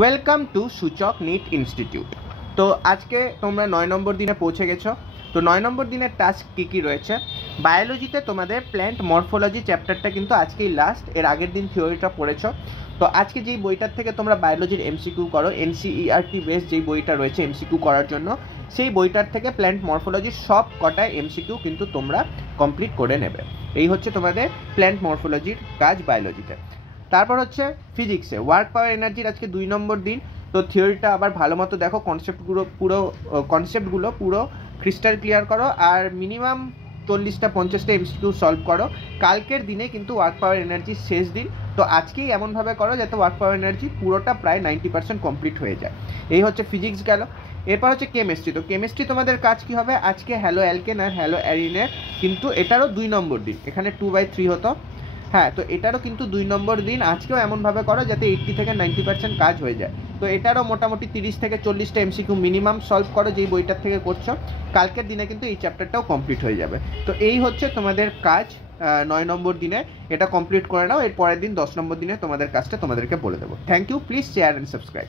Welcome to সূচক NEET institute. তো আজকে তোমরা 9 নম্বর দিনে পৌঁছে গেছো। তো 9 নম্বর দিনের টাস্ক কী রয়েছে, বায়োলজিতে তোমাদের প্ল্যান্ট মরফোলজি চ্যাপ্টারটা কিন্তু আজকেই লাস্ট, এর আগের দিন থিওরিটা পড়েছো। তো আজকে যেই বইটার থেকে তোমরা বায়োলজির এমসিকিউ করো, এনসিইআরটি বেস যেই বইটা রয়েছে এমসিকিউ করার জন্য, সেই বইটার থেকে প্ল্যান্ট মরফোলজির সব কটায় এমসিকিউ কিন্তু তোমরা কমপ্লিট করে নেবে। এই হচ্ছে তোমাদের প্ল্যান্ট মরফোলজির কাজ বায়োলজিতে। তারপর হচ্ছে ফিজিক্সে ওয়ার্ক পাওয়ার এনার্জির আজকে 2 নম্বর দিন। তো থিওরিটা আবার ভালো মতো দেখো, কনসেপ্টগুলো পুরো ক্রিস্টাল ক্লিয়ার করো, আর মিনিমাম 40-50টা এমসিকিউ সলভ করো। কালকের দিনে কিন্তু ওয়ার্ক পাওয়ার এনার্জির শেষ দিন, তো আজকেই এমনভাবে করো যাতে ওয়ার্ক পাওয়ার এনার্জি পুরোটা প্রায় 90% কমপ্লিট হয়ে যায়। এই হচ্ছে ফিজিক্স গেল। এরপর হচ্ছে কেমিস্ট্রি। তো কেমিস্ট্রি তোমাদের কাজ কী হবে, আজকে হ্যালো অ্যালকেন আর হ্যালো অ্যারিনের কিন্তু এটারও 2 নম্বর দিন, এখানে 2/3 হতো। হ্যাঁ, তো এটারও কিন্তু 2 নম্বর দিন, আজকেও এমনভাবে করো যাতে 80 থেকে 90% কাজ হয়ে যায়। তো এটারও মোটামুটি 30 থেকে 40টা এমসিকিউ মিনিমাম সলভ করো যেই বইটার থেকে করছো। কালকের দিনে কিন্তু এই চ্যাপ্টারটাও কমপ্লিট হয়ে যাবে। তো এই হচ্ছে তোমাদের কাজ 9 নম্বর দিনে, এটা কমপ্লিট করে নাও। এর পরের দিন 10 নম্বর দিনে তোমাদের কাজটা তোমাদেরকে বলে দেবো। Thank you, please share and subscribe.